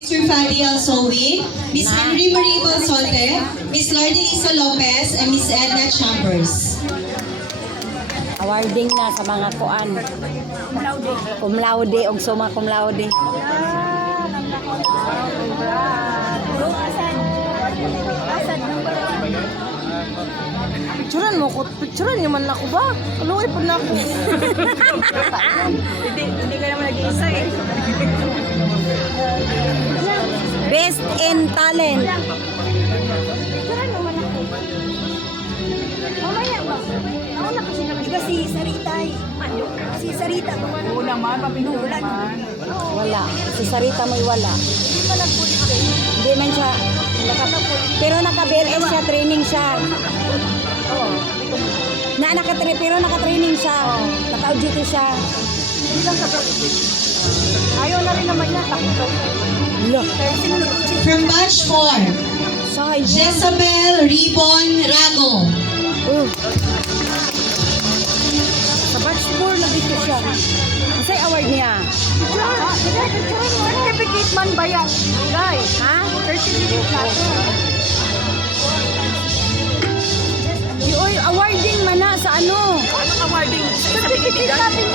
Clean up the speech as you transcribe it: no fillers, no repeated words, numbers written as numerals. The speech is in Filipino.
Mr. Fadi Alsowi, Miss Henry Marie Balsote, Miss Lordelisa Lopez, and Miss Edna Chambers. Awarding na sa mga kuan. Cum laude og summa cum laude. Picturean mo ko, picturean niyo man ako ba? Kaluoy pa na ako. Hindi ka naman nag-iisa eh. Best in talent. Picturean naman ako. Mamaya ba? Nauna kasi naman. Diba si Sarita eh? Si Sarita. Oo naman, papinulan. Wala. Si Sarita mo'y wala. Hindi pa nagpulit eh. Hindi man siya. Pero naka-BLS siya, training siya. Oo. Pero naka-training siya. Naka-duty siya. Hindi lang sa ayaw na rin naman niya. Takot daw. Look. Kaya sinunod ko siya. From batch 4, Side. Jezabel Ribon Rago. Sa batch 4 na dito siya. Masay award niya. Certificate man ba yan? Guys, Ha? certificate natin. Oy, awarding man na sa ano? Anong awarding? Certificate natin